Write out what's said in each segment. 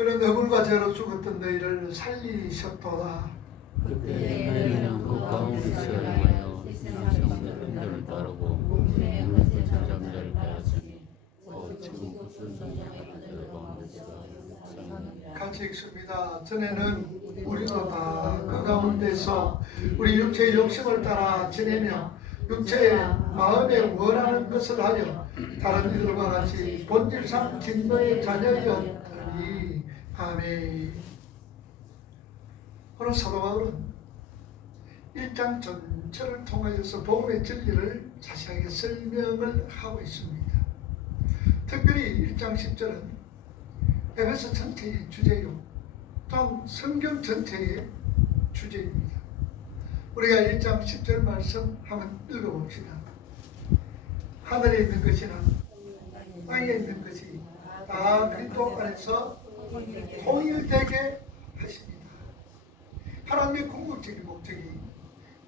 그런 허물과 죄로 죽었던 너희를 살리셨도다. 그때 너희는 그 가운데서 행하여 세상 정들을 따르고 몸의 전장자를 따랐으니 지금 그 순종의 그들 가운데서 같이 읽습니다. 전에는 우리도 다 그 가운데서 우리 육체의 욕심을 따라 지내며 육체의 마음에 원하는 것을 하여 다른 이들과 같이 본질상 진노의 자녀였더니. 아멘. 오늘 사도 바울은 1장 전체를 통하여서 복음의 진리를 자세하게 설명을 하고 있습니다. 특별히 1장 10절은 에베소 전체의 주제요, 또 성경 전체의 주제입니다. 우리가 1장 10절 말씀 한번 읽어봅시다. 하늘에 있는 것이나 땅에 있는 것이 다 그리스도 안에서 통일되게 하십니다. 하나님의 궁극적인 목적이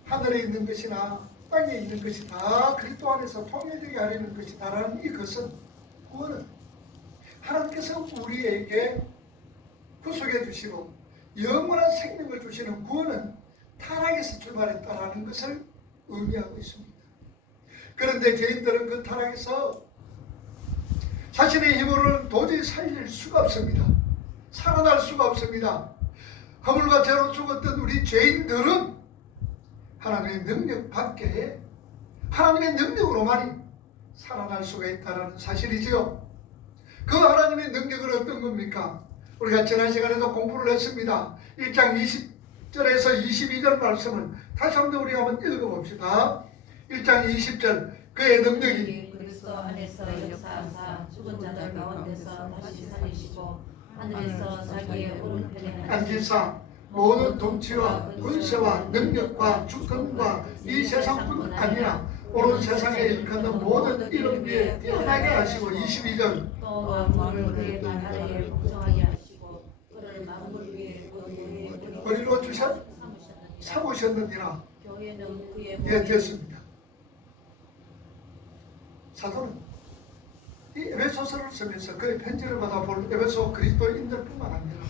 하늘에 있는 것이나 땅에 있는 것이 다 그리스도 안에서 통일되게 하려는 것이다라는 이것은, 구원은 하나님께서 우리에게 구속해 주시고 영원한 생명을 주시는 구원은 타락에서 출발했다라는 것을 의미하고 있습니다. 그런데 죄인들은 그 타락에서 자신의 힘으로는 도저히 살릴 수가 없습니다. 살아날 수가 없습니다. 허물과 죄로 죽었던 우리 죄인들은 하나님의 능력 밖에, 하나님의 능력으로만이 살아날 수가 있다는 사실이지요. 그 하나님의 능력은 어떤 겁니까? 우리가 지난 시간에도 공부를 했습니다. 1장 20절에서 22절 말씀을 다시 한번 우리가 한번 읽어봅시다. 1장 20절, 그의 능력이 그리스도 안에서 역사하사 죽은 자들 가운데서 다시 살리시고 하늘에서 자기의 오른편에 앉으사 모든 통치와 권세와 능력과 주권과 이 세상뿐 아니라 오른 세상에 일컫는 모든 이름 위에 뛰어나게 하시고, 22절, 또 만물을 그의 나라에 복종하게 하시고 그를 만물 위에 우리로 삼으셨느니라. 교회는 그의 예, 됐습니다. 사도는 이 에베소서를 쓰면서 그의 편지를 받아볼 에베소 그리스도인들뿐만 아니라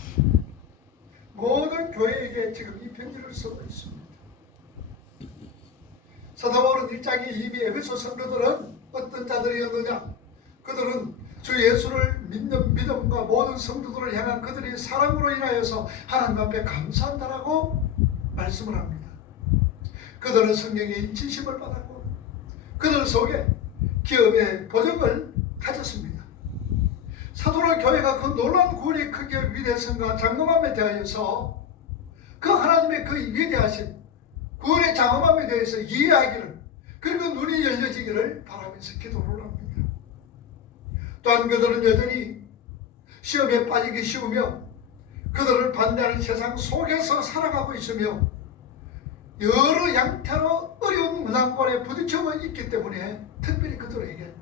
모든 교회에게 지금 이 편지를 쓰고 있습니다. 사도 바울은 1장에 이미 에베소 성도들은 어떤 자들이었느냐? 그들은 주 예수를 믿는 믿음과 모든 성도들을 향한 그들의 사랑으로 인하여서 하나님 앞에 감사한다라고 말씀을 합니다. 그들은 성령의 인치심을 받았고 그들 속에 기업의 보정을 가졌습니다. 사도는 교회가 그 놀라운 구원의 크기와 위대성과 장엄함에 대하여서 그 하나님의 그 위대하신 구원의 장엄함에 대해서 이해하기를, 그리고 눈이 열려지기를 바라면서 기도를 합니다. 또한 그들은 여전히 시험에 빠지기 쉬우며 그들을 반대하는 세상 속에서 살아가고 있으며 여러 양태로 어려운 문화권에 부딪히고 있기 때문에 특별히 그들에게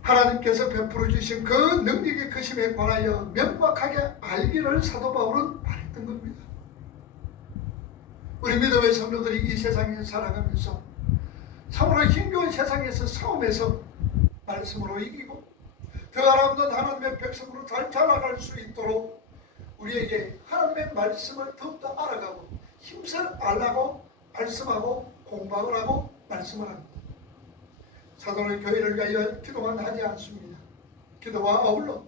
하나님께서 베풀어 주신 그 능력의 크심에 관하여 명확하게 알기를 사도 바울은 바랬던 겁니다. 우리 믿음의 성도들이 이 세상에 살아가면서 참으로 힘겨운 세상에서 싸움에서 말씀으로 이기고 더 아름다운 하나님의 백성으로 잘 자라갈 수 있도록 우리에게 하나님의 말씀을 더욱더 알아가고 힘써 알라고 말씀하고 공부를 하고 말씀을 합니다. 사도는 교회를 위하여 기도만 하지 않습니다. 기도와 아울러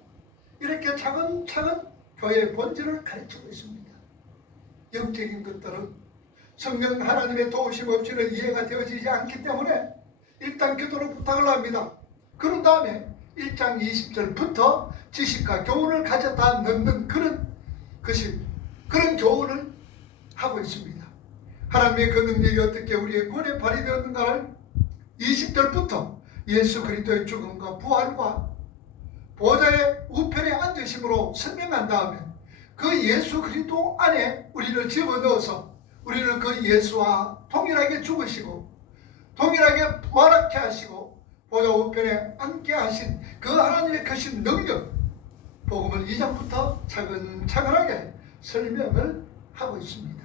이렇게 차근차근 교회의 본질을 가르치고 있습니다. 영적인 것들은 성령 하나님의 도우심 없이는 이해가 되어지지 않기 때문에 일단 기도로 부탁을 합니다. 그런 다음에 1장 20절부터 지식과 교훈을 가져다 넣는 그런 교훈을 하고 있습니다. 하나님의 그 능력이 어떻게 우리의 구원에 발휘되었는가를 20절부터 예수 그리스도의 죽음과 부활과 보좌의 우편에 앉으심으로 설명한 다음에 그 예수 그리스도 안에 우리를 집어넣어서 우리를 그 예수와 동일하게 죽으시고 동일하게 부활하게 하시고 보좌 우편에 앉게 하신 그 하나님의 크신 능력, 복음을 2장부터 차근차근하게 설명을 하고 있습니다.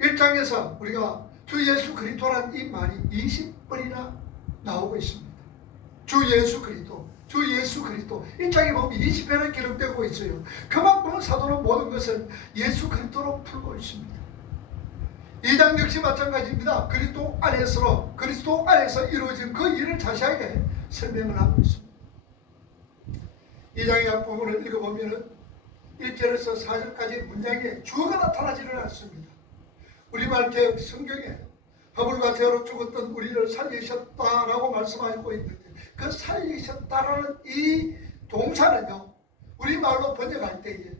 1장에서 우리가 주 예수 그리스도란 이 말이 20번이나 나오고 있습니다. 주 예수 그리스도, 주 예수 그리스도 1장에 보면 20회나 기록되고 있어요. 그만큼 사도는 모든 것을 예수 그리스도로 풀고 있습니다. 2장 역시 마찬가지입니다. 그리스도 안에서 이루어진 그 일을 자세하게 설명을 하고 있습니다. 2장의 앞부분을 읽어보면 1절에서 4절까지 문장에 주어가 나타나지를 않습니다. 우리말 개혁 성경에 바울과 제로 죽었던 우리를 살리셨다라고 말씀하고 있는데 그 살리셨다라는 이 동사는요, 우리말로 번역할 때에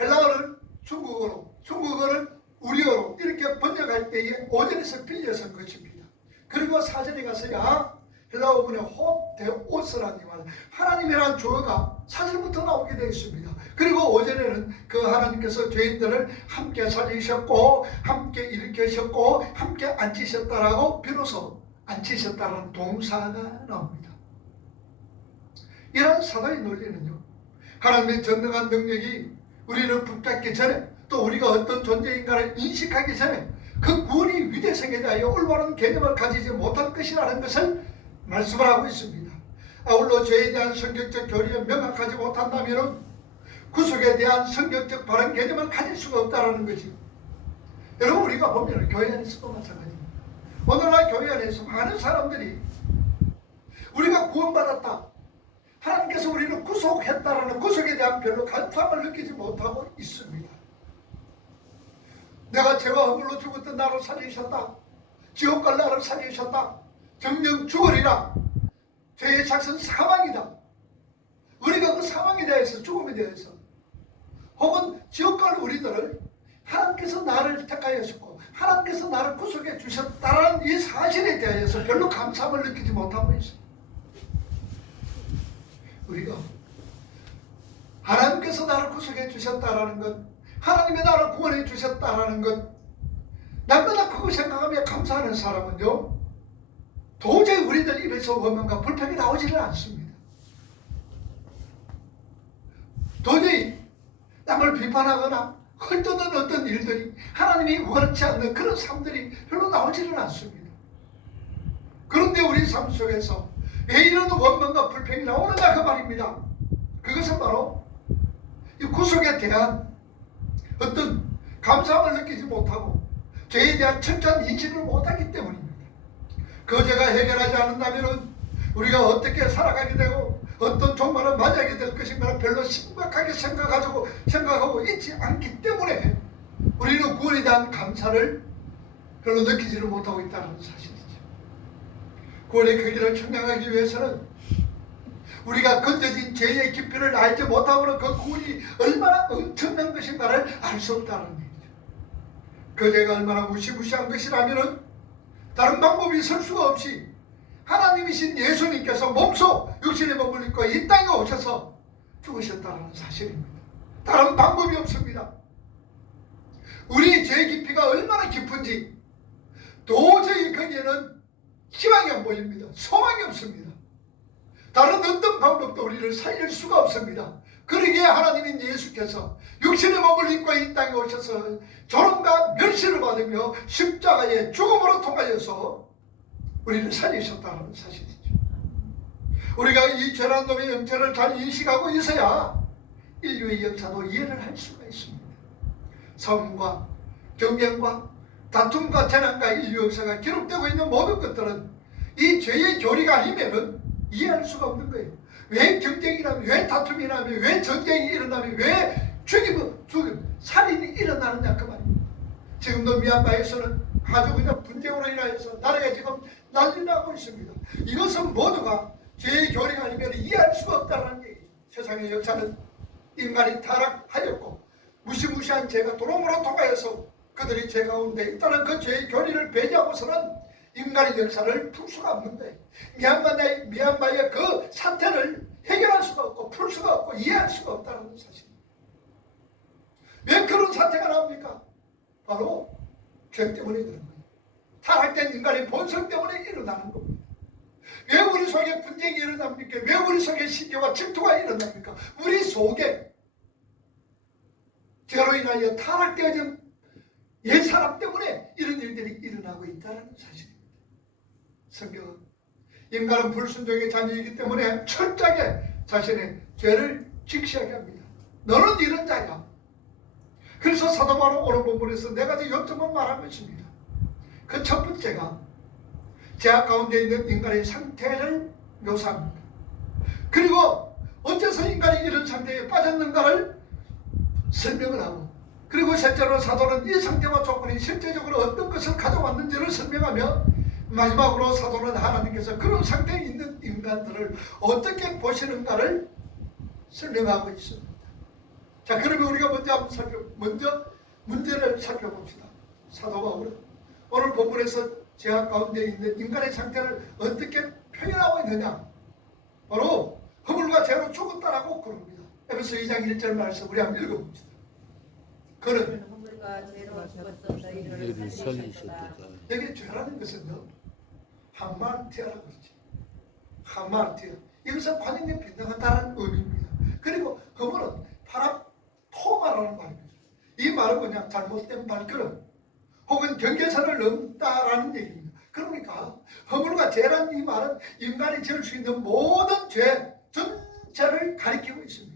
헬라어를 중국어를 우리어로 이렇게 번역할 때에 5절에서 빌려선 것입니다. 그리고 4절에 가서야 헬라어문의 호데오스라는 말, 하나님이라는 주어가 4절부터 나오게 되어 있습니다. 그리고 5절에는 그 하나님께서 죄인들을 함께 살리셨고 함께 일으키셨고 함께 앉히셨다라고 비로소 앉히셨다라는 동사가 나옵니다. 이런 사도의 논리는요, 하나님의 전능한 능력이 우리를 붙잡기 전에 또 우리가 어떤 존재인가를 인식하기 전에 그 구원이 위대성에 대하여 올바른 개념을 가지지 못할 것이라는 것을 말씀을 하고 있습니다. 아울러 죄에 대한 성경적 교리에 명확하지 못한다면 구속에 대한 성경적 바른 개념을 가질 수가 없다는 거죠. 여러분, 우리가 보면 교회 안에서도 마찬가지입니다. 오늘날 교회 안에서 많은 사람들이 우리가 구원받았다, 하나님께서 우리를 구속했다라는 구속에 대한 별로 감사함을 느끼지 못하고 있습니다. 내가 죄와 허물로 죽었던 나를 살리셨다, 지옥 갈 나를 살리셨다, 정령 죽으리라, 죄의 삭은 사망이다. 우리가 그 사망에 대해서, 죽음에 대해서, 혹은 지옥 갈 우리들을 하나님께서 나를 택하였고 하나님께서 나를 구속해 주셨다는 이 사실에 대해서 별로 감사함을 느끼지 못하고 있습니다. 우리가 하나님께서 나를 구속해 주셨다라는 것, 하나님의 나를 구원해 주셨다라는 것, 날마다 그거 생각하며 감사하는 사람은요, 도저히 우리들 입에서 원망과 불평이 나오지를 않습니다. 도저히 남을 비판하거나 헐뜯는 어떤 일들이, 하나님이 원치 않는 그런 삶들이 별로 나오지를 않습니다. 그런데 우리 삶 속에서 왜 이런 원망과 불평이 나오느냐 그 말입니다. 그것은 바로 이 구속에 대한 어떤 감사함을 느끼지 못하고 죄에 대한 철저한 인식을 못하기 때문입니다. 그 죄가 해결하지 않는다면 우리가 어떻게 살아가게 되고 어떤 종말을 맞이하게 될 것인가를 별로 심각하게 생각하고 있지 않기 때문에 우리는 구원에 대한 감사를 별로 느끼지를 못하고 있다는 사실이죠. 구원의 크기를 청량하기 위해서는 우리가 건져진 죄의 깊이를 알지 못하고는 그 구원이 얼마나 엄청난 것인가를 알 수 없다는 얘기죠. 그 죄가 얼마나 무시무시한 것이라면 다른 방법이 있을 수가 없이 하나님이신 예수님께서 몸소 육신의 몸을 입고 이 땅에 오셔서 죽으셨다는 사실입니다. 다른 방법이 없습니다. 우리 죄 깊이가 얼마나 깊은지 도저히 거기에는 희망이 안 보입니다. 소망이 없습니다. 다른 어떤 방법도 우리를 살릴 수가 없습니다. 그러기에 하나님인 예수께서 육신의 몸을 입고 이 땅에 오셔서 조롱과 멸시를 받으며 십자가의 죽음으로 통하여서 우리를 살리셨다는 사실이죠. 우리가 이 죄란 놈의 영체를 잘 인식하고 있어야 인류의 역사도 이해를 할 수가 있습니다. 싸움과 경쟁과 다툼과 재난과 인류 역사가 기록되고 있는 모든 것들은 이 죄의 교리가 아니면은 이해할 수가 없는 거예요. 왜 경쟁이 나면, 왜 다툼이 나면, 왜 전쟁이 일어나면, 왜 죽임, 살인이 일어나느냐 그 말입니다. 지금도 미얀마에서는 아주 그냥 분쟁으로 인하여서 나라가 지금 난리 나고 있습니다. 이것은 모두가 죄의 교리가 아니면 이해할 수가 없다는 얘기죠. 세상의 역사는 인간이 타락하였고 무시무시한 죄가 도롱으로 통하여서 그들이 죄 가운데 있다는 그 죄의 교리를 배제하고서는 인간의 역사를 풀 수가 없는 거예요. 미얀마의 그 사태를 해결할 수가 없고 풀 수가 없고 이해할 수가 없다는 사실입니다. 왜 그런 사태가 나옵니까? 바로 죄 때문에 그런 거예요. 타락된 인간의 본성 때문에 일어나는 겁니다. 왜 우리 속에 분쟁이 일어납니까? 왜 우리 속에 시기와 질투가 일어납니까? 우리 속에 죄로 인하여 타락되어진 옛 사람 때문에 이런 일들이 일어나고 있다는 사실입니다. 성경은 인간은 불순종의 자녀이기 때문에 철저하게 자신의 죄를 직시하게 합니다. 너는 이런 자야. 그래서 사도 바울은 오늘 본문에서 네 가지 요점을 말한 것입니다. 그 첫 번째가 죄악 가운데 있는 인간의 상태를 묘사합니다. 그리고 어째서 인간이 이런 상태에 빠졌는가를 설명을 하고, 그리고 실제로 사도는 이 상태와 조건이 실제적으로 어떤 것을 가져왔는지를 설명하며, 마지막으로 사도는 하나님께서 그런 상태에 있는 인간들을 어떻게 보시는가를 설명하고 있습니다. 자, 그러면 우리가 먼저 문제를 살펴봅시다. 사도 바울은 오늘 본문에서 죄악 가운데 있는 인간의 상태를 어떻게 표현하고 있느냐, 바로 허물과 죄로 죽었다라고 그럽니다. 에베소 2장 1절 말씀 우리 한번 읽어봅시다. 그는 허물과 죄로 죽었던 너희를 너희를 살리셨다. 살리셨다. 여기 죄라는 것은요, 하마르티아라고 그러지. 하마르티아. 이것은 관용에 빈등하다는 의미입니다. 그리고 허물은 파라토마라는 말입니다. 이 말은 뭐냐? 잘못된 발걸음 혹은 경계선을 넘다라는 얘기입니다. 그러니까 허물과 죄라는 이 말은 인간이 지을 수 있는 모든 죄 전체를 가리키고 있습니다.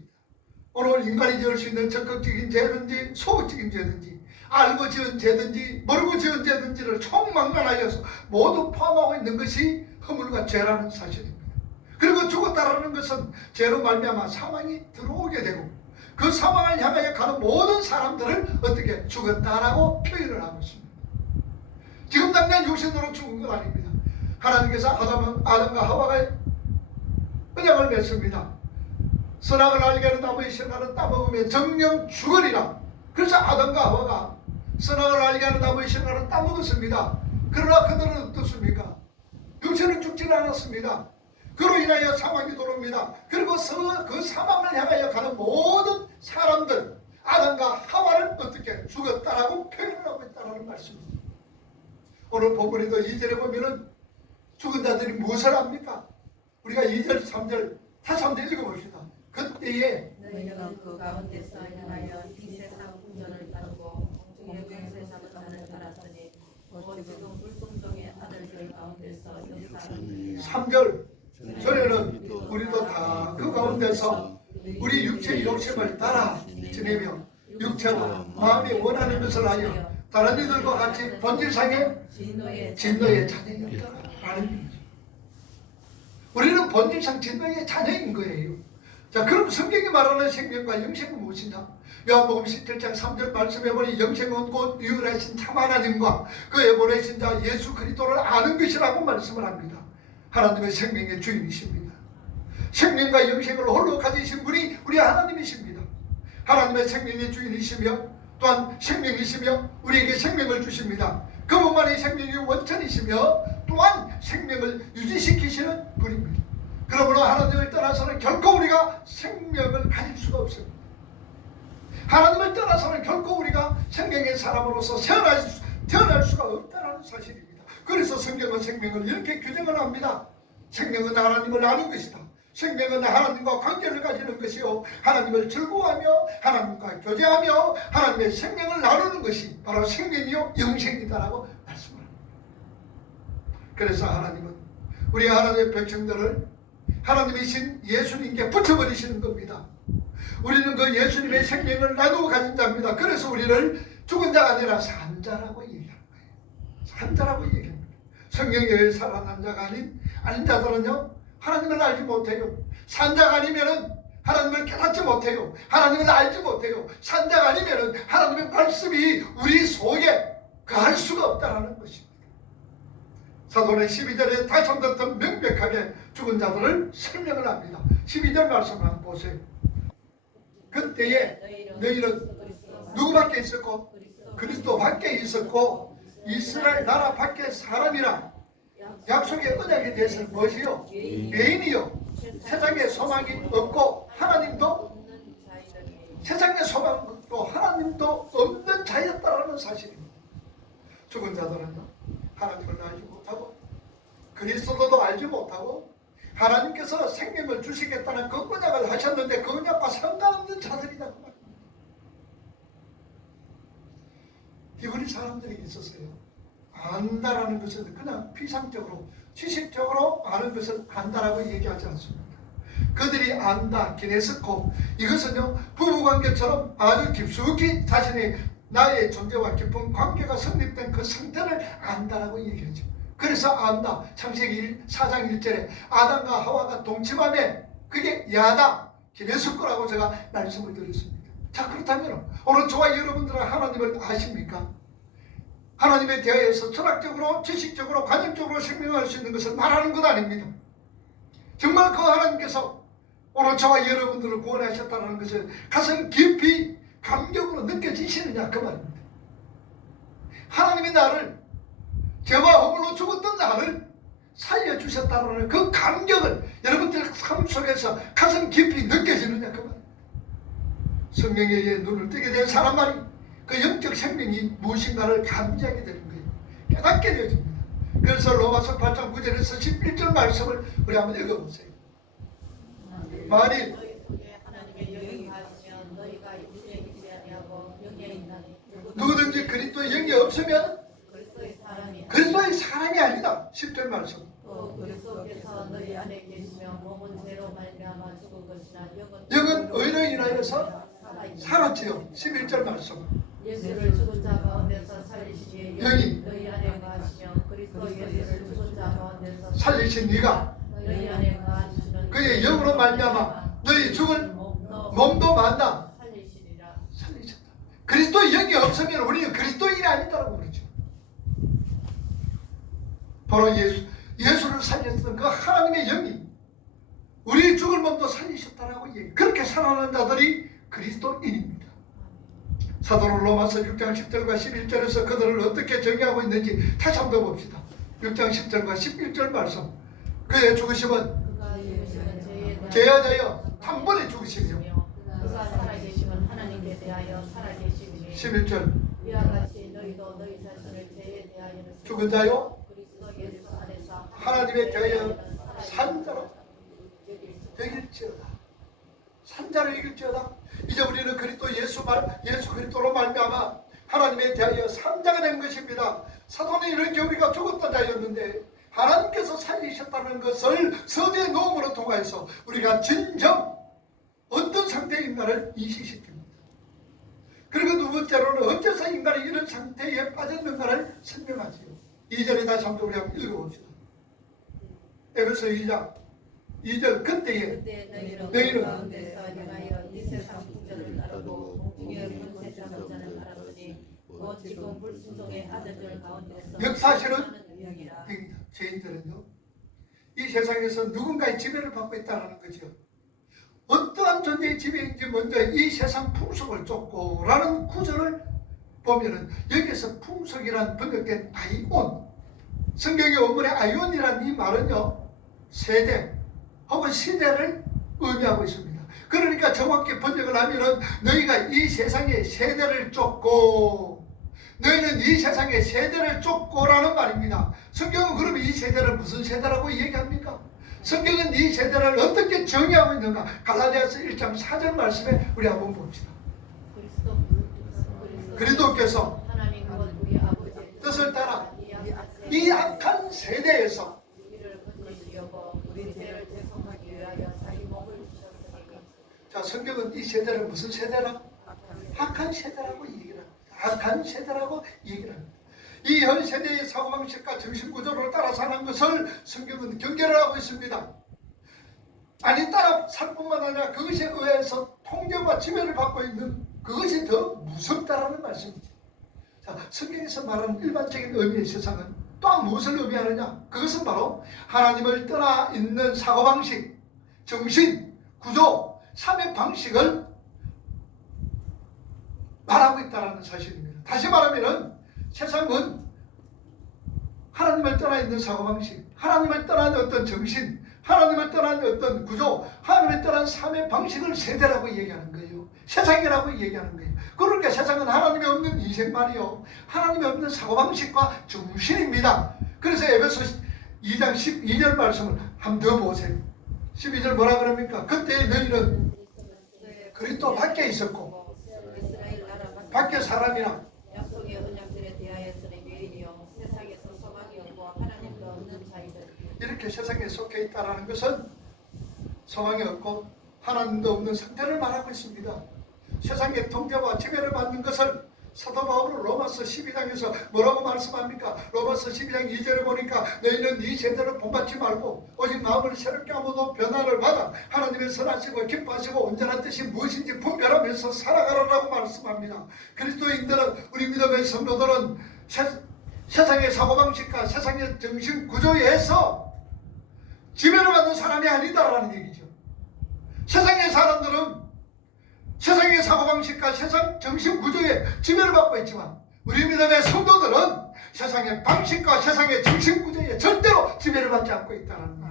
오늘 인간이 지을 수 있는 적극적인 죄든지 소극적인 죄든지 알고 지은 죄든지 모르고 지은 죄든지를 총망라하여서 모두 포함하고 있는 것이 허물과 죄라는 사실입니다. 그리고 죽었다라는 것은 죄로 말미암아 사망이 들어오게 되고, 그 사망을 향하여 가는 모든 사람들을 어떻게 죽었다라고 표현을 하고 있습니다. 지금 당장 육신으로 죽은 건 아닙니다. 하나님께서 아담과 하와가 언약을 맺습니다. 선악을 알게 하는 나무의 신화를 따먹으면 정령 죽으리라. 그래서 아담과 하와가 선악을 알게 하는 나무의 신화를 따먹었습니다. 그러나 그들은 어떻습니까? 육신은 죽지는 않았습니다. 그로 인하여 사망이 들어옵니다. 그리고 그 사망을 향하여 가는 모든 사람들, 아담과 하와를 어떻게 죽었다라고 표현을 하고 있다는 말씀입니다. 오늘 본문에도 2절에 보면은 죽은 자들이 무엇을 합니까? 우리가 2절, 3절 다시 한번 읽어봅시다. 그때에 너희는 그 가운데서 향하여 이 세상 풍전을 따르고 공중의 세상을 따랐으니 곧 지금 불순종의 아들들 가운데서 역사하느니라. 3절 전에는 우리도 다 그 가운데서 우리 육체의 욕심을 따라 지내며 육체와 마음이 원하는 것을 하여 다른 이들과 같이 본질상의 진노의 자녀였다라는 얘기죠. 우리는 본질상 진노의 자녀인 거예요. 자, 그럼 성경이 말하는 생명과 영생은 무엇이냐? 요한복음 17장 3절 말씀해 보니 영생은 곧 유일하신 참 하나님과 그의 보내신 자 예수 그리스도를 아는 것이라고 말씀을 합니다. 하나님의 생명의 주인이십니다. 생명과 영생을 홀로 가지신 분이 우리 하나님이십니다. 하나님의 생명의 주인이시며 또한 생명이시며 우리에게 생명을 주십니다. 그분만이 생명의 원천이시며 또한 생명을 유지시키시는 분입니다. 그러므로 하나님을 떠나서는 결코 우리가 생명을 가질 수가 없습니다. 하나님을 떠나서는 결코 우리가 생명의 사람으로서 태어날 수가 없다는 사실입니다. 그래서 성경은 생명을 이렇게 규정을 합니다. 생명은 하나님을 아는 것이다. 생명은 하나님과 관계를 가지는 것이요, 하나님을 즐거워하며 하나님과 교제하며 하나님의 생명을 나누는 것이 바로 생명이요 영생이다라고 말씀을 합니다. 그래서 하나님은 우리 하나님의 백성들을 하나님이신 예수님께 붙여버리시는 겁니다. 우리는 그 예수님의 생명을 나누어 가진 자입니다. 그래서 우리를 죽은 자가 아니라 산 자라고 얘기하는 거예요. 산 자라고 얘기합니다. 성경에 살아난 자가 아닌 자들은요, 하나님을 알지 못해요. 산 자가 아니면은 하나님을 깨닫지 못해요. 하나님을 알지 못해요. 산 자가 아니면은 하나님의 말씀이 우리 속에 거할 수가 없다는 것입니다. 사도는 12절에 다시 한번 더 명백하게 죽은 자들을 설명을 합니다. 12절 말씀을 한번 보세요. 그때에 너희는 누구밖에 있었고 그리스도 밖에 있었고 이스라엘 나라 밖에 사람이라 약속의 언약에 대해서 무엇이요? 개인이요. 세상에 소망이 없고 하나님도 세상에 소망 없고 하나님도 없는 자였다라는 사실입니다. 죽은 자들은요, 하나님을 알지 못하고 그리스도도 알지 못하고 하나님께서 생명을 주시겠다는 그 언약을 하셨는데 그 언약과 상관없는 자들이라고 말합니다. 히브리 사람들이 있었어요. 안다라는 것은 그냥 피상적으로 지식적으로 아는 것을 안다라고 얘기하지 않습니다. 그들이 안다, 기네스코, 이것은요 부부관계처럼 아주 깊숙이 자신의 나의 존재와 깊은 관계가 성립된 그 상태를 안다라고 얘기하죠. 그래서 안다, 창세기 4장 1절에 아담과 하와가 동침함에 그게 야다, 기네스코라고 제가 말씀을 드렸습니다. 자, 그렇다면 오늘 저와 여러분들은 하나님을 아십니까? 하나님에 대하여서 철학적으로, 지식적으로, 관념적으로 설명할 수 있는 것을 말하는 것 아닙니다. 정말 그 하나님께서 오늘 저와 여러분들을 구원하셨다는 것을 가슴 깊이 감격으로 느껴지시느냐 그 말입니다. 하나님이 나를 죄와 허물로 죽었던 나를 살려주셨다는 그 감격을 여러분들 삶 속에서 가슴 깊이 느껴지느냐 그 말입니다. 성령에 의해 눈을 뜨게 된 사람만이 그 영적 생명이 무엇인가를 감지하게 되는 거예요. 깨닫게 되어집니다. 그래서 로마서 8장 9절에서 11절 말씀을 우리 한번 읽어보세요. 만일 너희 속에 하나님의 영이 가시면 너희가 육신에 있지 아니하고 영에 있나니 누구든지 그리스도의 영이 없으면 그리스도의 사람이 사람이 아니다. 10절 말씀. 또 그리스도께서 너희 안에 계시면 몸은 죄로 말미암아 죽은 것이나 영은 의로 인하여서 살아있는 살았지요. 11절 말씀. 예수를 죽은 자 가운데서 살리시기에 영이 너희 안에 가시면 그리스도 예수를 죽은 자 가운데서 살리신 네가 너희 안에 가시는 그의 영으로 말미암아 너희 죽은 몸도 만나 살리시리라. 살리셨다. 그리스도의 영이 없으면 우리는 그리스도인이 아니다라고 그러죠. 바로 예수를 살렸던 그 하나님의 영이 우리 죽을 몸도 살리셨다라고 얘기해요. 그렇게 살아나는 자들이 그리스도인입니다. 사도 로마서 6장 10절과 11절에서 그들을 어떻게 정의하고 있는지 다시 한번 봅시다. 6장 10절과 11절 말씀. 그의 죽으심은 그가 죽으시면 죄에 대하여 단번에 죽으시며 그가 살아계심은 하나님께 대하여 살아계심이니 11절 이와 같이 너희도 너희 자신을 죄에 대하여는 죽은 자요 그리스도 예수 안에서 하나님에 대하여 산자로 되길지어다. 산자로 이길지어다. 이제 우리는 그리스도 예수 그리스도로 말미암아 하나님에 대하여 산자가 된 것입니다. 사도는 이렇게 우리가 죽었던 자였는데 하나님께서 살리셨다는 것을 서대의 노음으로 통해서 우리가 진정 어떤 상태인가를 인식시킵니다. 그리고 두 번째로는 어째서 인간이 이런 상태에 빠졌는가를 설명하지요. 2절에 다시 한번 우리 한번 읽어봅시다. 에베소 2장 2절 그때에 너희는 가운데서 행하여 이 세상 풍조를 따르고 공중의 권세 잡은 자를 따랐으니 곧 지금 불순종의 아들들 가운데서 역사실은 영이라. 죄인들은요 이 세상에서 누군가의 지배를 받고 있다는 거죠. 어떠한 존재의 지배인지 먼저 이 세상 풍속을 쫓고 라는 구절을 보면은 여기서 풍속이란 번역된 아이온, 성경의 원문의 아이온이란 이 말은요 세대 혹은 시대를 의미하고 있습니다. 그러니까 정확히 번역을 하면은 너희가 이 세상의 세대를 쫓고 너희는 이 세상의 세대를 쫓고라는 말입니다. 성경은 그러면 이 세대를 무슨 세대라고 얘기합니까? 성경은 이 세대를 어떻게 정의하고 있는가? 갈라디아서 1장 4절 말씀에 우리 한번 봅시다. 그리스도께서 하나님 곧 우리 아버지의 뜻을 따라 이 악한 세대에서 우리를 건지시려고 우리 죄를 대속하기 위하여 자기 몸을 주셨으니 자, 성경은 이 세대를 무슨 세대라? 악한 세대라고 얘기를 합니다. 악한 세대라고 얘기를 합니다. 이 현 세대의 사고방식과 정신구조를 따라 사는 것을 성경은 경계를 하고 있습니다. 아니 따라 살 뿐만 아니라 그것에 의해서 통제와 지배를 받고 있는 그것이 더 무섭다라는 말씀이죠. 자, 성경에서 말하는 일반적인 의미의 세상은 또한 무엇을 의미하느냐? 그것은 바로 하나님을 떠나 있는 사고방식, 정신, 구조, 삶의 방식을 말하고 있다는 사실입니다. 다시 말하면 세상은 하나님을 떠나 있는 사고방식, 하나님을 떠난 어떤 정신, 하나님을 떠난 어떤 구조, 하나님을 떠난 삶의 방식을 세대라고 얘기하는 거예요. 세상이라고 얘기하는 거예요. 그러니까 세상은 하나님이 없는 인생말이요, 하나님이 없는 사고방식과 정신입니다. 그래서 에베소 2장 12절 말씀을 한번 더 보세요. 12절 뭐라 그럽니까? 그때 너희는 그리스도 밖에 있었고 이스라엘 나라 밖에 사람이나 약속의 언약들에 대하여서는 유인이요 세상에서 소망이 없고 하나님도 없는 자이들 이렇게 세상에 속해 있다는 것은 소망이 없고 하나님도 없는 상태를 말하고 있습니다. 세상의 통제와 지배를 받는 것을 사도 바울은 로마서 12장에서 뭐라고 말씀합니까? 로마서 12장 2절에 보니까 너희는 이 세대를 본받지 말고 오직 마음을 새롭게 하고 변화를 받아 하나님의 선하시고 기뻐하시고 온전한 뜻이 무엇인지 분별하면서 살아가라고 말씀합니다. 그리스도인들은, 우리 믿음의 성도들은 세상의 사고방식과 세상의 정신구조에서 지배를 받는 사람이 아니다라는 얘기죠. 세상의 사람들은 세상의 사고방식과 세상 정신구조에 지배를 받고 있지만 우리 믿음의 성도들은 세상의 방식과 세상의 정신구조에 절대로 지배를 받지 않고 있다는 거예요.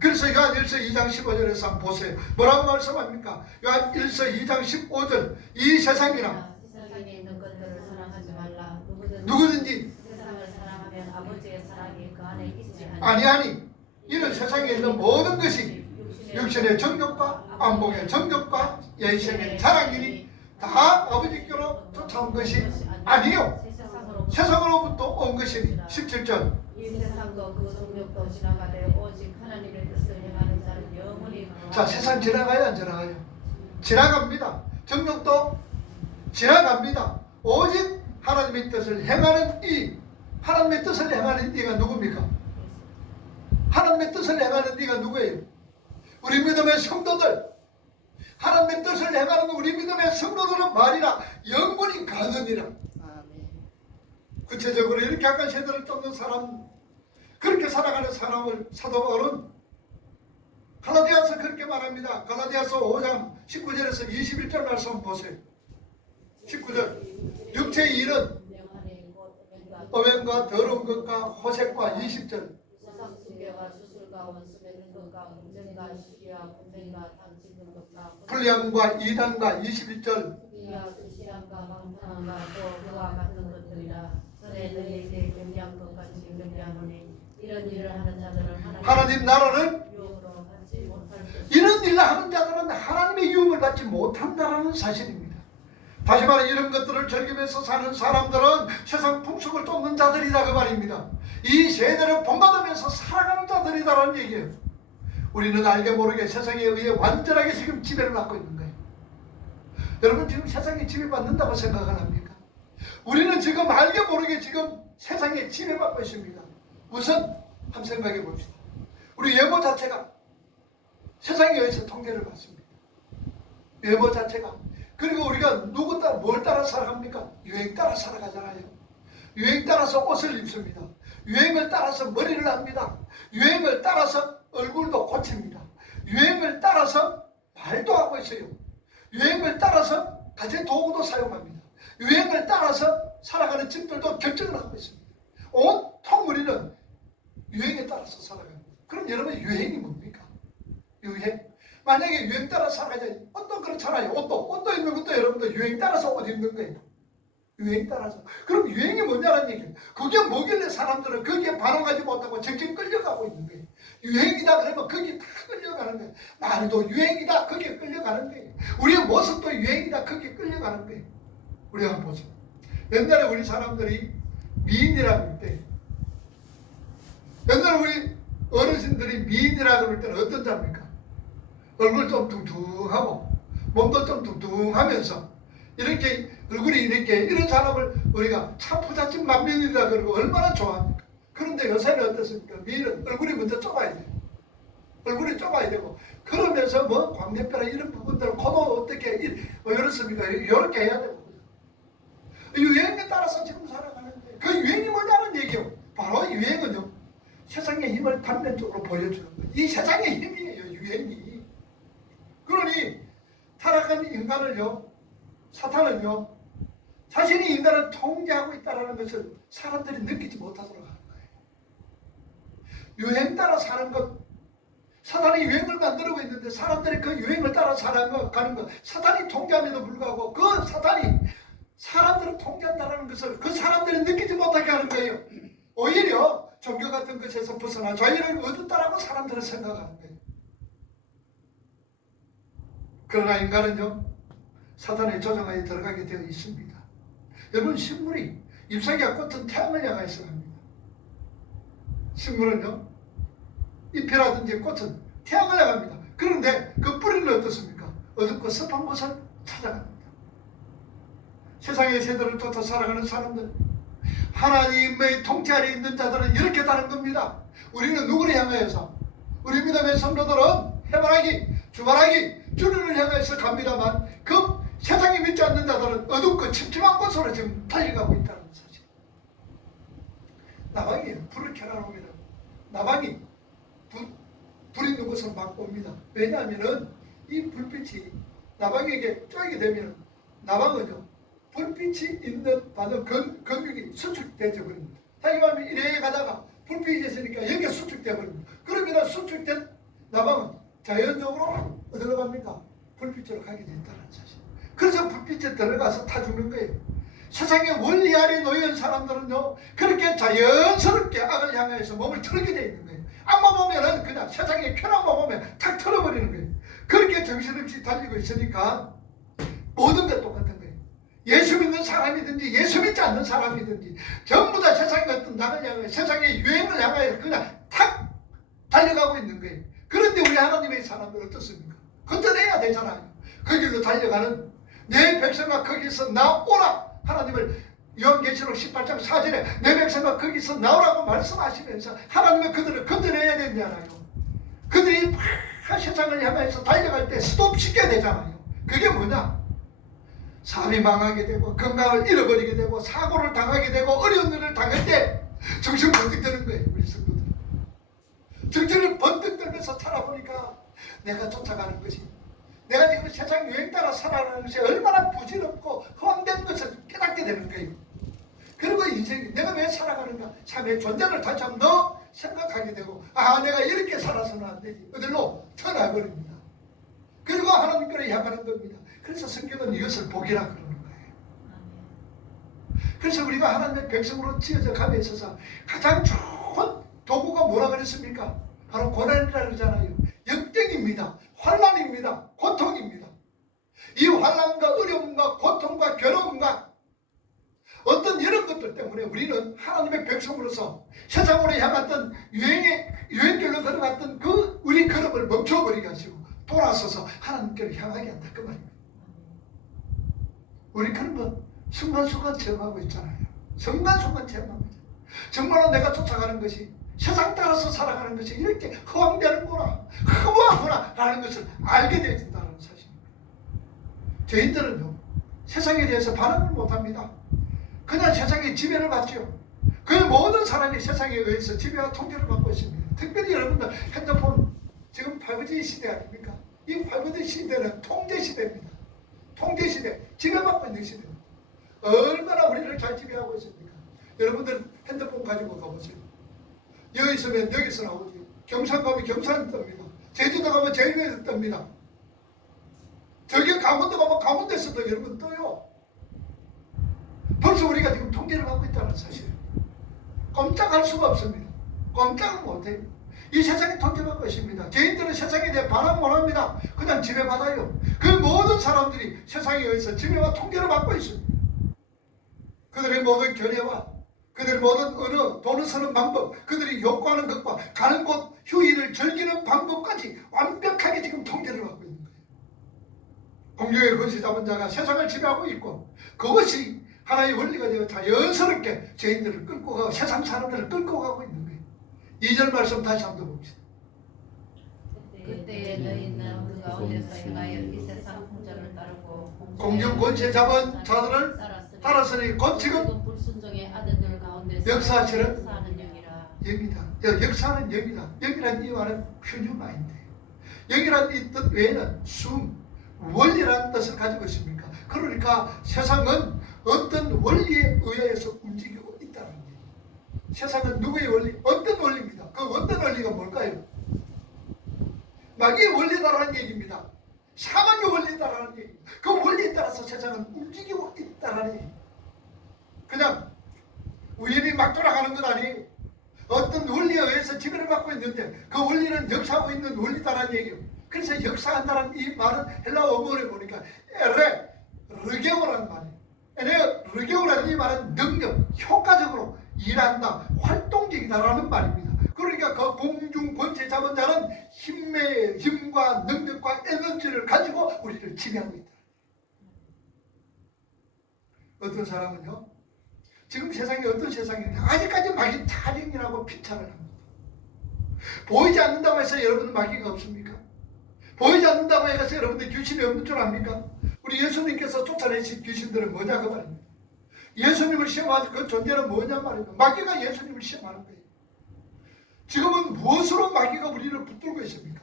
그래서 요한 1서 2장 15절에서 한번 보세요. 뭐라고 말씀합니까? 요한 1서 2장 15절 이 세상이나 세상에 있는 것들을 사랑하지 말라. 누구든지 세상을 사랑하면 아버지의 사랑이 그 안에 있지 아니 이는 세상에 있는 모든 것이 육신의 정욕과 안목의 정욕과 예식의 자랑이니 다 아버지께로 쫓아온 것이 아니요 세상으로부터 온 것이니. 17절 이 세상도 그 성욕도 지나가되 오직 하나님의 뜻을 행하는 자는 영원히 자, 세상 지나가요 안 지나가요? 지나갑니다. 정욕도 지나갑니다. 오직 하나님의 뜻을 행하는 이, 하나님의 뜻을 행하는 이가 누굽니까? 하나님의 뜻을 행하는 이가 누구예요? 우리 믿음의 성도들. 하나님의 뜻을 행하는 우리 믿음의 성도들은 말이라 영원히 가느니라. 구체적으로 이렇게 약간 세대를 쫓는 사람, 그렇게 살아가는 사람을 사도 바울은 갈라디아서 그렇게 말합니다. 갈라디아서 5장 19절에서 21절 말씀 보세요. 19절 육체의 일은 음행과 더러운 것과 호색과 20절 세상 숭배와 수술과 원수 맺는 것과 문쟁과 시기와 분쟁과 당치는 것과 불량과 이단과 21절 이와 수시함과 방탕함과 또 그와 같은 것들이라. 전에 너희에게 경계한 것 같이 경계하노니 이런 일을 하는 자들은 하나님 나라를 유혹으로 받지 못할 것이다. 이런 일을 하는 자들은 하나님의 유혹을 받지 못한다는 사실입니다. 다시 말해 이런 것들을 즐기면서 사는 사람들은 세상 풍속을 쫓는 자들이다 그 말입니다. 이 세대를 본받으면서 살아가는 자들이다라는 얘기예요. 우리는 알게 모르게 세상에 의해 완전하게 지금 지배를 받고 있는 거예요. 여러분 지금 세상에 지배받는다고 생각을 합니까? 우리는 지금 알게 모르게 지금 세상에 지배받고 있습니다. 우선 한번 생각해 봅시다. 우리 외모 자체가 세상에 의해서 통제를 받습니다. 외모 자체가. 그리고 우리가 누구 따라 뭘 따라 살아갑니까? 유행 따라 살아가잖아요. 유행 따라서 옷을 입습니다. 유행을 따라서 머리를 합니다. 유행을 따라서 얼굴도 고칩니다. 유행을 따라서 말도 하고 있어요. 유행을 따라서 가재 도구도 사용합니다. 유행을 따라서 살아가는 집들도 결정을 하고 있습니다. 온통 우리는 유행에 따라서 살아갑니다. 그럼 여러분 유행이 뭡니까? 유행. 만약에 유행 따라 살아가자. 옷도 그렇잖아요. 옷도 입는 것도 여러분들 유행 따라서 옷 입는 거예요. 유행 따라서. 그럼 유행이 뭐냐는 얘기예요. 그게 뭐길래 사람들은 거기에 반응하지 못하고 정신 끌려가고 있는 거예요. 유행이다 그러면 거기에 다 끌려가는 거예요. 말도 유행이다 거기에 끌려가는 거예요. 우리의 모습도 유행이다 거기에 끌려가는 거예요. 우리 한번 보죠. 옛날에 우리 사람들이 미인이라고 할 때, 옛날에 우리 어르신들이 미인이라고 할 때는 어떤 자입니까? 얼굴 좀 둥둥하고 몸도 좀 둥둥하면서 이렇게 얼굴이 이렇게 이런 사람을 우리가 참 부잣집 만민이다 그러고 얼마나 좋아합니까? 그런데 요새는 어떻습니까? 미인은 얼굴이 먼저 좁아야 돼요. 얼굴이 좁아야 되고 그러면서 뭐 광대뼈나 이런 부분들 코도 어떻게 뭐 이렇습니까? 이렇게 해야 되고 유행에 따라서 지금 살아가는데 그 유행이 뭐냐는 얘기요. 바로 유행은요 세상의 힘을 단면적으로 보여주는 거예요. 이 세상의 힘이에요. 유행이. 그러니 타락한 인간을요 사탄은요 자신이 인간을 통제하고 있다는 것을 사람들이 느끼지 못하도록 하는 거예요. 유행 따라 사는 것, 사탄이 유행을 만들고 있는데 사람들이 그 유행을 따라 살아가는 것, 사탄이 통제함에도 불구하고 그 사탄이 사람들을 통제한다는 것을 그 사람들이 느끼지 못하게 하는 거예요. 오히려 종교 같은 것에서 벗어나 자유를 얻었다라고 사람들은 생각하는 거예요. 그러나 인간은요 사탄의 조종하에 들어가게 되어 있습니다. 여러분 식물이 잎사귀가 꽂힌 태양을 향해서 갑니다. 식물은요 잎이라든지 꽃은 태양을 향합니다. 그런데 그 뿌리는 어떻습니까? 어둡고 습한 곳을 찾아갑니다. 세상의 세대를 쫓아 살아가는 사람들, 하나님의 통치 아래 있는 자들은 이렇게 다른 겁니다. 우리는 누구를 향하여서? 우리 믿음의 성도들은 해바라기, 주바라기, 주님을 향해서 갑니다만 그 세상에 믿지 않는 자들은 어둡고 침침한 곳으로 지금 달려가고 있다는 사실. 나방이 불을 켜놔놓으면 나방이 불 있는 곳으로 막 옵니다. 왜냐하면 이 불빛이 나방에게 쪼이게 되면 나방은요 불빛이 있는 바는 근육이 수축되어 버립니다. 다시 말하면 이래 가다가 불빛이 있으니까 여기에 수축되어 버립니다. 그러면 수축된 나방은 자연적으로 어디로 갑니까? 불빛으로 가게 된다는 사실. 그래서 불빛에 들어가서 타 죽는 거예요. 세상의 원리 아래 놓인 사람들은요 그렇게 자연스럽게 악을 향해서 몸을 털게 되어 있는 거예요. 악만 보면은 그냥 세상의 편안만 보면 탁 털어버리는 거예요. 그렇게 정신없이 달리고 있으니까 모든 게 똑같은 거예요. 예수 믿는 사람이든지 예수 믿지 않는 사람이든지 전부 다 세상의 어떤 낙을 향해 세상의 유행을 향해 그냥 탁 달려가고 있는 거예요. 그런데 우리 하나님의 사람들 어떻습니까? 건져내야 되잖아요. 그 길로 달려가는 내 백성아 거기서 나오라. 하나님을 요한계시록 18장 4절에 내 백성아 거기서 나오라고 말씀하시면서 하나님은 그들을 건져내야 되잖아요. 그들이 세상을 향해서 달려갈 때 스톱시켜야 되잖아요. 그게 뭐냐? 삶이 망하게 되고 건강을 잃어버리게 되고 사고를 당하게 되고 어려운 일을 당할 때 정신 번뜩 드는 거예요. 우리 성도들 정신을 번뜩 들면서 살아보니까 내가 쫓아가는 것이 내가 지금 세상 유행 따라 살아가는 것이 얼마나 부질없고 허황된 것을 깨닫게 되는 거예요. 그리고 인생이 내가 왜 살아가는가 삶의 존재를 다시 한번 더 생각하게 되고 내가 이렇게 살아서는 안 되지 어디로 턴해버립니다. 그리고 하나님께로 향하는 겁니다. 그래서 성경은 이것을 복이라 그러는 거예요. 그래서 우리가 하나님의 백성으로 지어져 감에 있어서 가장 좋은 도구가 뭐라 그랬습니까? 바로 고난이라 그러잖아요. 역경입니다. 환난입니다. 고통입니다. 이 환난과 어려움과 고통과 괴로움과 어떤 이런 것들 때문에 우리는 하나님의 백성으로서 세상으로 향했던 유행길로 걸어갔던 그 우리 걸음을 멈춰버리게 하시고 돌아서서 하나님께로 향하게 한다 그 말입니다. 우리 그런 거 순간순간 체험하고 있잖아요. 순간순간 체험하고 있잖아요. 정말로 내가 쫓아가는 것이 세상 따라서 살아가는 것이 이렇게 허황되는구나 허무하구나 라는 것을 알게 되어진다는 사실입니다. 저희들은요 세상에 대해서 반응을 못합니다. 그냥 세상의 지배를 받죠. 그 모든 사람이 세상에 의해서 지배와 통제를 받고 있습니다. 특별히 여러분들 핸드폰 지금 5G 시대 아닙니까? 이 5G 시대는 통제 시대입니다. 통제 시대, 지배받고 있는 시대입니다. 얼마나 우리를 잘 지배하고 있습니까? 여러분들 핸드폰 가지고 가보세요. 여기 있으면 여기서 나오지. 경산 가면 경산 뜹니다. 제주도 가면 제주에서 뜹니다. 저기 강원도 가면 강원도에서도 여러분 떠요. 벌써 우리가 지금 통제를 받고 있다는 사실. 꼼짝할 수가 없습니다. 꼼짝은 못해요. 이 세상이 통제받고 있습니다. 개인들은 세상에 대해 반항 못합니다. 그냥 지배받아요. 그 모든 사람들이 세상에 의해서 지배와 통제를 받고 있습니다. 그들의 모든 견해와 그들의 모든 언어, 돈을 쓰는 방법, 그들이 욕구하는 것과 가는 곳, 휴일을 즐기는 방법까지 완벽하게 지금 통제를 받고 있는 거예요. 공중의 권세 잡은 자가 세상을 지배하고 있고 그것이 하나의 원리가 되어 자연스럽게 죄인들을 끌고 가고 세상 사람들을 끌고 가고 있는 거예요. 2절 말씀 다시 한번 봅시다. 그때에 너희는 그 가운데서 행하여 이 세상 풍조를 따르고 공중 권세 잡은 자들을 따랐으니 곧 지금 불순종의 아들들 가운데서 역사하시는 영이라. 영이다. 역사는 영이다. 영이란 이 말은 퓨뉴마인데 영이란 이 뜻 외에는 원리라는 뜻을 가지고 있습니까? 그러니까 세상은 어떤 원리에 의해서 움직이고 있다는 거예요. 세상은 누구의 원리? 어떤 원리입니다. 그 어떤 원리가 뭘까요? 마귀의 원리다라는 얘기입니다. 사망의 원리다라는 얘기. 그 원리에 따라서 세상은 움직이고 있다라는 얘기. 그냥 우연히 막 돌아가는 건 아니에요. 어떤 원리에 의해서 지배를 받고 있는데 그 원리는 역사하고 있는 원리다라는 얘기예요. 그래서 역사한다는 이 말은 헬라어 원문에 보니까 르게오라는 말이에요. 르게오라는 이 말은 능력, 효과적으로 일한다, 활동적이다라는 말입니다. 그러니까 그러니까 그 공중 권세 잡은 자는 힘과 능력과 에너지를 가지고 우리를 지배하고 있다. 어떤 사람은요, 지금 세상이 어떤 세상인데 아직까지 마귀 탈영이라고 피차를 합니다. 보이지 않는다고 해서 여러분은 마귀가 없습니까? 보이지 않는다고 해서 여러분들 귀신이 없는 줄 압니까? 우리 예수님께서 쫓아내신 귀신들은 뭐냐 그 말입니다. 예수님을 시험하는 그 존재는 뭐냐 말입니다. 마귀가 예수님을 시험하는 거예요. 지금은 무엇으로 마귀가 우리를 붙들고 있습니까?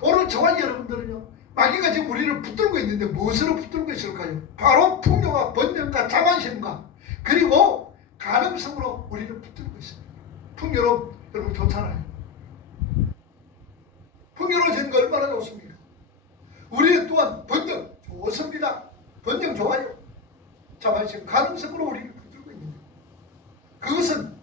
오늘 저와 여러분들은요, 마귀가 지금 우리를 붙들고 있는데 무엇으로 붙들고 있을까요? 바로 풍요와 번영과 자만심과 그리고 가능성으로 우리를 붙들고 있습니다. 풍요로 여러분 좋잖아요. 풍요로워지는 거 얼마나 좋습니까? 우리 또한 번영 좋습니다. 번영 좋아요. 자만심 가능성으로 우리를 붙들고 있는데 그것은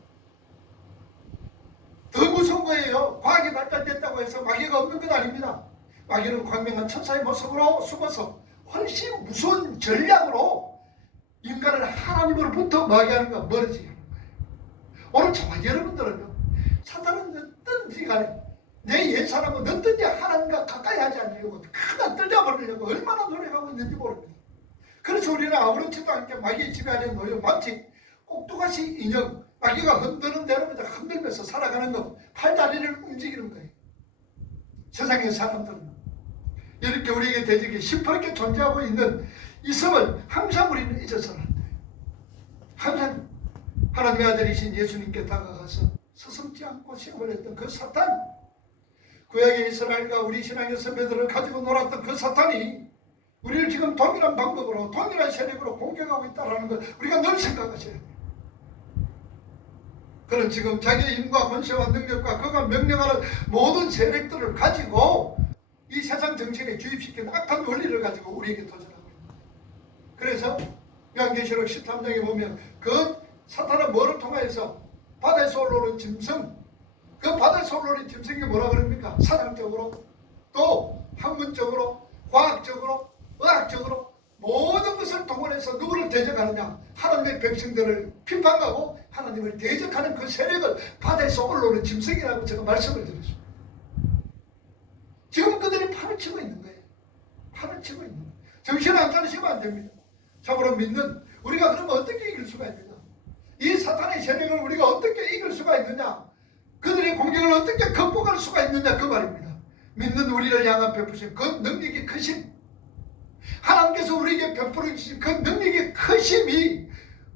더 무서운 거예요. 과학이 발달됐다고 해서 마귀가 없는 건 아닙니다. 마귀는 광명한 천사의 모습으로 숨어서 훨씬 무서운 전략으로 인간을 하나님으로부터 마귀하는 건 멀어지게 하는 거예요. 오늘 저와 여러분들은요, 사탄은 어떤지 간에 내 옛사람은 어떤지 하나님과 가까이 하지 않으려고 크게 떨려버리려고 얼마나 노력하고 있는지 모릅니다. 그래서 우리는 아무렇지도 않게 마귀의 지배하려는 노력, 마치 꼭두가시 인형, 마귀가 흔드는 대로 흔들면서 살아가는 것, 팔다리를 움직이는 거예요. 세상의 사람들은 이렇게 우리에게 대적이 시퍼렇게 존재하고 있는 이 섬을 항상 우리는 잊어서는 안 돼요. 항상 하나님의 아들이신 예수님께 다가가서 서슴지 않고 시험을 했던 그 사탄, 구약의 이스라엘과 우리 신앙의 선배들을 가지고 놀았던 그 사탄이 우리를 지금 동일한 방법으로 동일한 세력으로 공격하고 있다는 걸 우리가 늘 생각하셔야 돼요. 그는 지금 자기의 힘과 권세와 능력과 그가 명령하는 모든 세력들을 가지고 이 세상 정신에 주입시킨 악한 원리를 가지고 우리에게 도전하고 있습니다. 그래서 요한계시록 13장에 보면 그 사탄은 뭐를 통해서 바다에서 올라오는 짐승, 그 바다에서 올라오는 짐승이 뭐라 그럽니까? 사상적으로 또 학문적으로 과학적으로 의학적으로 모든 것을 동원해서 누구를 대적하느냐? 하나님의 백성들을 비판하고 하나님을 대적하는 그 세력을 바다에서 올라오는 짐승이라고 제가 말씀을 드렸습니다. 지금 그들이 판을 치고 있는 거예요. 판을 치고 있는 거예요. 정신 안 차리시면 안 됩니다. 참으로 믿는 우리가 그러면 어떻게 이길 수가 있느냐? 이 사탄의 세력을 우리가 어떻게 이길 수가 있느냐? 그들의 공격을 어떻게 극복할 수가 있느냐 그 말입니다. 믿는 우리를 향한 베푸신 그 능력이 크신 하나님께서 우리에게 베풀어 주신 그 능력이 크심이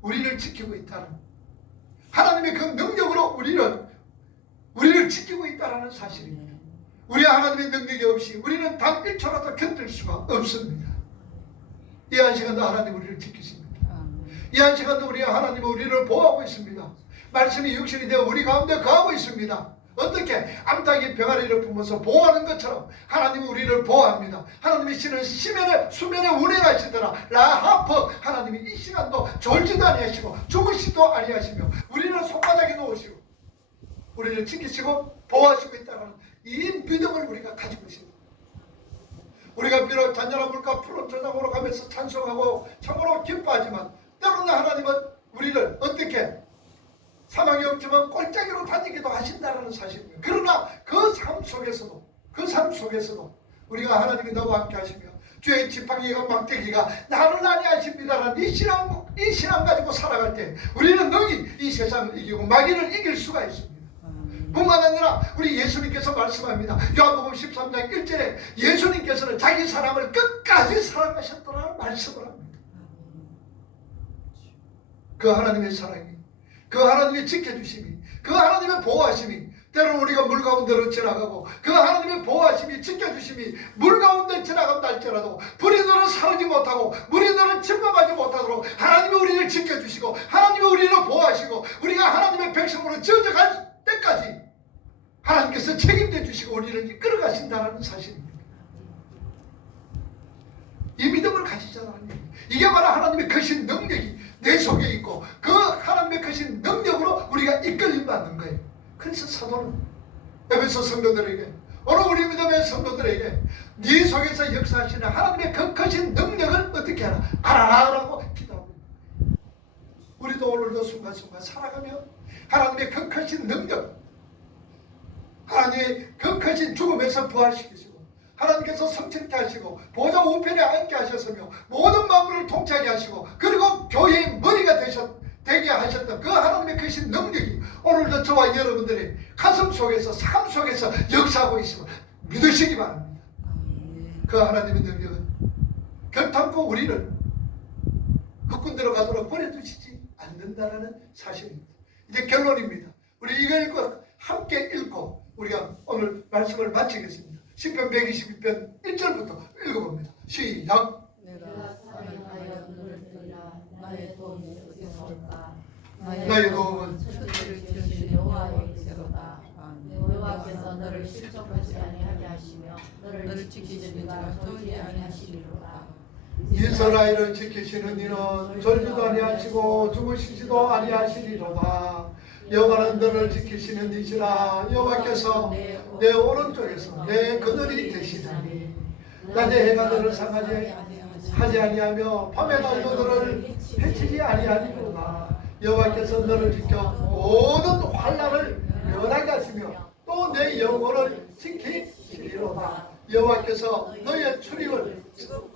우리를 지키고 있다는, 하나님의 그 능력으로 우리를 지키고 있다는 사실입니다. 우리 하나님의 능력이 없이 우리는 단 1초라도 견딜 수가 없습니다. 이 한 시간도 하나님 우리를 지키십니다. 이 한 시간도 우리 하나님은 우리를 보호하고 있습니다. 말씀이 육신이 되어 우리 가운데 거하고 있습니다. 어떻게 암탉이 병아리를 품어서 보호하는 것처럼 하나님은 우리를 보호합니다. 하나님의 신은 수면에 운행하시더라. 라하프 하나님이 이 시간도 졸지도 아니하시고 주무시도 아니하시며 우리를 손바닥에 놓으시고 우리를 지키시고 보호하시고 있다는 이 믿음을 우리가 가지고 있습니다. 우리가 비록 잔잔한 물가 푸른 저장으로 가면서 찬송하고 참으로 기뻐하지만 때로는 하나님은 우리를 어떻게 사망이 없지만 꼴짝이로 다니기도 하신다는 사실입니다. 그러나 그 삶 속에서도 우리가 하나님이 나와 함께 하시며 주의 지팡이가 막대기가 나를 아니하십니다라는 이 신앙 가지고 살아갈 때 우리는 능히 이 세상을 이기고 마귀를 이길 수가 있습니다. 뿐만 아니라 우리 예수님께서 말씀합니다. 요한복음 13장 1절에 예수님께서는 자기 사람을 끝까지 사랑하셨더라는 말씀을 합니다. 그 하나님의 사랑이, 그 하나님의 지켜주심이, 그 하나님의 보호하심이, 때로는 우리가 물 가운데로 지나가고 그 하나님의 보호하심이 지켜주심이 물 가운데 지나간다 할지라도 불의들은 사르지 못하고 무리들은 침범하지 못하도록 하나님이 우리를 지켜주시고 하나님이 우리를 보호하시고 우리가 하나님의 백성으로 지어져갈 때까지 하나님께서 책임져 주시고 우리를 이끌어 가신다는 사실입니다. 이 믿음을 가지자는 얘기입니다. 이게 바로 하나님의 크신 능력이 내 속에 있고 그 하나님의 크신 능력으로 우리가 이끌림 받는 거예요. 그래서 사도는 에베소 성도들에게, 오늘 우리 믿음의 성도들에게 네 속에서 역사하시는 하나님의 그 크신 능력을 어떻게 하나 알아라라고 기도하고 있는 거예요. 우리도 오늘도 순간순간 살아가며 하나님의 그 크신 능력, 하나님의 그 크신 죽음에서 부활시키시고 하나님께서 성칠케 하시고 보좌 우편에 앉게 하셨으며 모든 만물을 통치하게 하시고 그리고 교회의 머리가 되게 하셨던 그 하나님의 크신 능력이 오늘도 저와 여러분들의 가슴 속에서 삶 속에서 역사하고 있음을 믿으시기 바랍니다. 그 하나님의 능력은 결탄코 우리를 흑군대로 가도록 보내주시지 않는다는 사실입니다. 이제 결론입니다. 우리 이거 읽고 함께 읽고 우리가 오늘 말씀을 마치겠습니다. 시편 122편 1절부터 읽어봅니다. 시작. 내가 사랑하여 너를 들으라. 나의 도움이 어디서 올까? 나의 도움은 천지를 지으신 여호와께로다. 여호와께서 너를 실족하지 아니하게 하시며 너를 지키시니가 졸지 아니하시리로다. 이스라엘을 지키시는 이는 졸지도 아니하시고 주무시지도 아니하시리로다. 여호와는 너를 지키시는 이시라. 여호와께서 내 오른쪽에서 내 그늘이 되시나니 낮에 해가 너를 상하지 하지 아니하며 밤에 날도 너를 해치지 아니하리로다. 여호와께서 너를 지켜 모든 환난을 면하게 하시며 또 내 영혼을 지키시리로다. 여호와께서 너의 출입을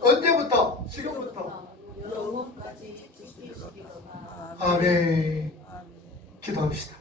언제부터? 지금부터 영원까지 지키시리로다. 아멘. 기도합시다.